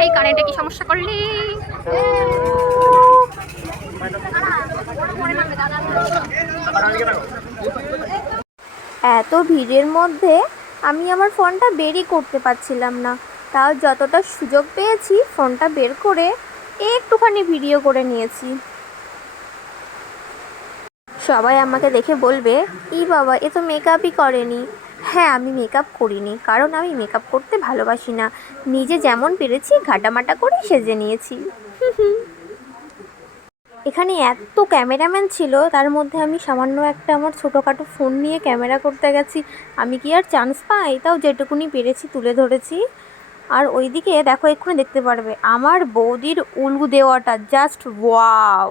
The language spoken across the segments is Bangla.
এই কি সমস্যা করলি? এত ভিড়ের মধ্যে আমি আমার ফোনটা বেরই করতে পারছিলাম না। তাও যতটা সুযোগ পেয়েছি ফোনটা বের করে একটুখানি ভিডিও করে নিয়েছি। সবাই আমাকে দেখে বলবে ই বাবা, এ তো মেকআপই করেনি। হ্যাঁ আমি মেকআপ করিনি। কারণ আমি মেকআপ করতে ভালোবাসি না। নিজে যেমন পেরেছি ঘাটামাটা করে সেজে নিয়েছি। এখানে এত ক্যামেরাম্যান ছিল তার মধ্যে আমি সামান্য একটা আমার ছোটোখাটো ফোন নিয়ে ক্যামেরা করতে গেছি। আমি কি আর চান্স পাই? তাও যেটুকুনি পেরেছি তুলে ধরেছি। আর ওইদিকে দেখো এক্ষুনি দেখতে পারবে আমার বৌদির উলু দেওয়াটা জাস্ট ওয়াও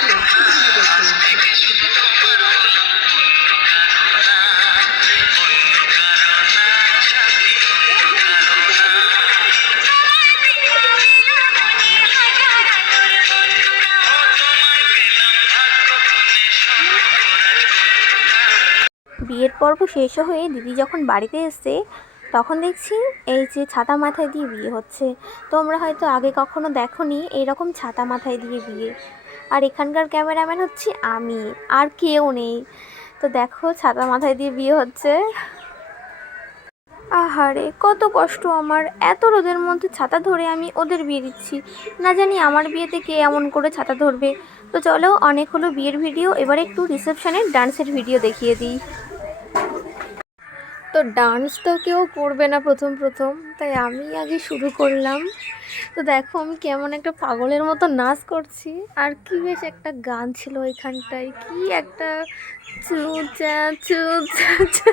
বিয়ের পর্ব শেষ হয়ে দিদি যখন বাড়িতে এসছে, তখন দেখছি এই যে ছাতা মাথায় দিয়ে বিয়ে হচ্ছে। তোমরা হয়তো আগে কখনো দেখোনি এইরকম ছাতা মাথায় দিয়ে বিয়ে। আর এখানকার ক্যামেরাম্যান হচ্ছে আমি, আর কেউ নেই। তো দেখো ছাতা মাথায় দিয়ে বিয়ে হচ্ছে। আহারে, কত কষ্ট আমার। এত রোদের মধ্যে ছাতা ধরে আমি ওদের বিয়ে দিচ্ছি। না জানি আমার বিয়েতে কে এমন করে ছাতা ধরবে। তো চলো অনেক হলো বিয়ের ভিডিও, এবার একটু রিসেপশনের ডান্সের ভিডিও দেখিয়ে দিই। তো ডান্স তো কেউ করবে না প্রথম প্রথম। তাই আমি আগে শুরু করলাম। তো দেখো আমি কেমন একটা পাগলের মতো নাচ করছি। আর কি বেশ একটা গান ছিল ওইখানটায়। কি একটা চুচা চুচা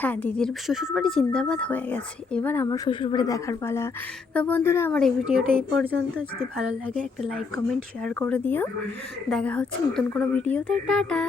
হ্যাঁ দিদির শ্বশুরবাড়ি জিন্দাবাদ হয়ে গেছে। এবার আমার শ্বশুরবাড়ি দেখার পালা। তো বন্ধুরা, আমার এই ভিডিওটা এই পর্যন্ত। যদি ভালো লাগে, একটা লাইক কমেন্ট শেয়ার করে দিও। দেখা হচ্ছে নতুন কোনো ভিডিওতে। টাটা!